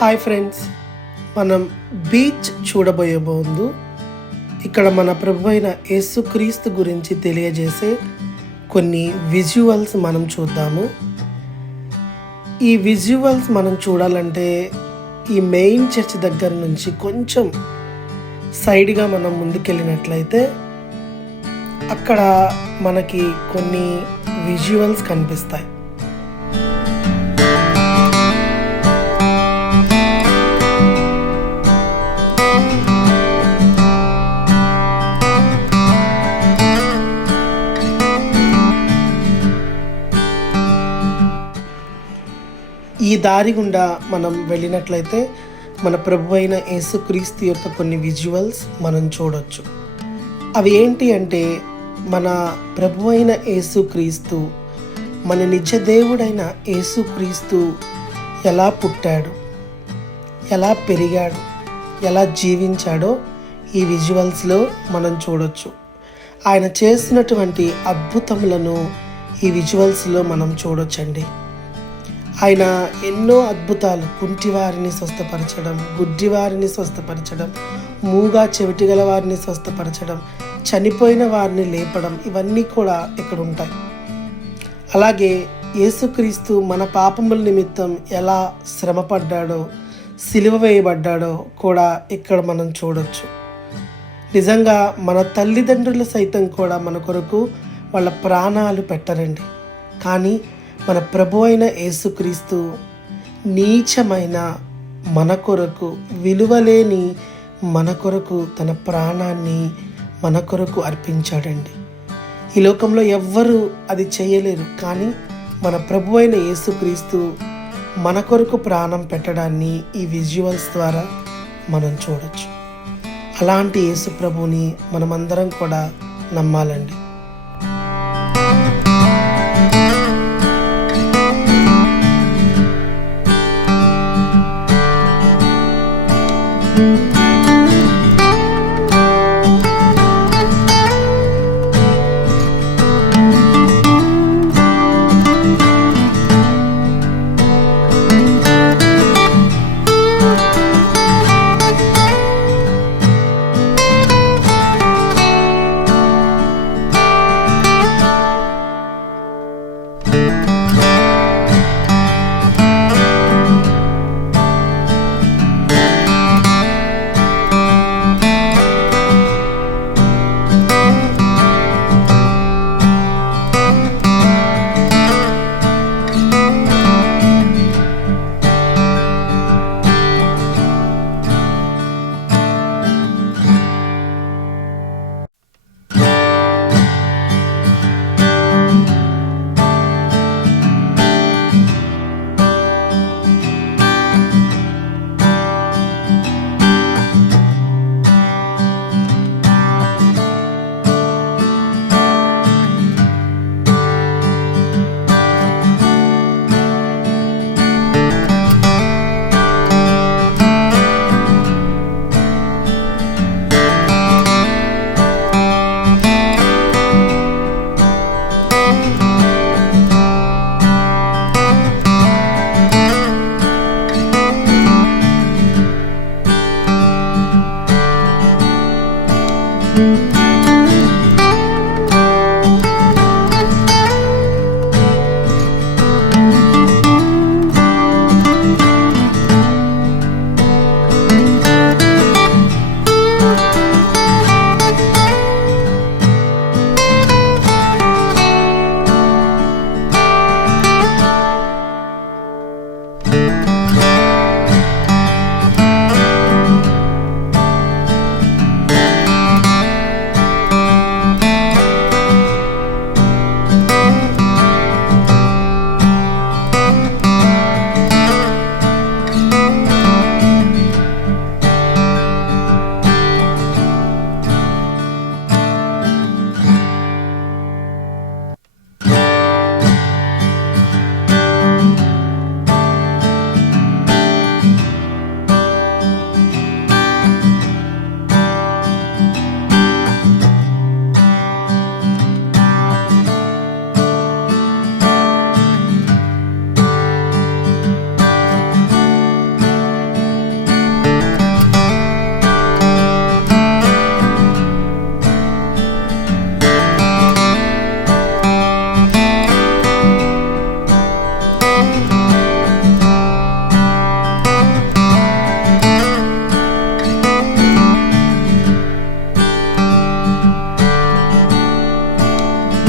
Hi friends, మనం beach చూడబోయే ముందు ఇక్కడ మన ప్రభు అయిన యేసుక్రీస్తు గురించి తెలియజేసే కొన్ని విజువల్స్ మనం చూద్దాము. ఈ విజువల్స్ మనం చూడాలంటే ఈ మెయిన్ చర్చ్ దగ్గర నుంచి కొంచెం సైడ్గా మనం ముందుకెళ్ళినట్లయితే అక్కడ మనకి కొన్ని విజువల్స్ కనిపిస్తాయి. ఈ దారి గుండా మనం వెళ్ళినట్లయితే మన ప్రభు అయిన యేసుక్రీస్తు యొక్క కొన్ని విజువల్స్ మనం చూడొచ్చు. అవి ఏంటి అంటే, మన ప్రభు అయిన యేసుక్రీస్తు, మన నిజ దేవుడైన యేసుక్రీస్తు ఎలా పుట్టాడు, ఎలా పెరిగాడు, ఎలా జీవించాడో ఈ విజువల్స్లో మనం చూడొచ్చు. ఆయన చేసినటువంటి అద్భుతములను ఈ విజువల్స్లో మనం చూడొచ్చండి. ఆయన ఎన్నో అద్భుతాలు, కుంటివారిని స్వస్థపరచడం, గుడ్డివారిని స్వస్థపరచడం, మూగా చెవిటిగల వారిని స్వస్థపరచడం, చనిపోయిన వారిని లేపడం, ఇవన్నీ కూడా ఇక్కడ ఉంటాయి. అలాగే యేసుక్రీస్తు మన పాపముల నిమిత్తం ఎలా శ్రమపడ్డాడో, సిలువ వేయబడ్డాడో కూడా ఇక్కడ మనం చూడొచ్చు. నిజంగా మన తల్లిదండ్రులు సైతం కూడా మన కొరకు వాళ్ళ ప్రాణాలు పెట్టరండి. కానీ మన ప్రభు అయిన యేసుక్రీస్తు నీచమైన మన కొరకు, విలువలేని మన కొరకు తన ప్రాణాన్ని మన కొరకు అర్పించాడండి. ఈ లోకంలో ఎవ్వరూ అది చేయలేరు, కానీ మన ప్రభు అయిన యేసుక్రీస్తు మన కొరకు ప్రాణం పెట్టడాన్ని ఈ విజువల్స్ ద్వారా మనం చూడొచ్చు. అలాంటి యేసు ప్రభుని మనమందరం కూడా నమ్మాలండి.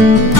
ఉంటాం.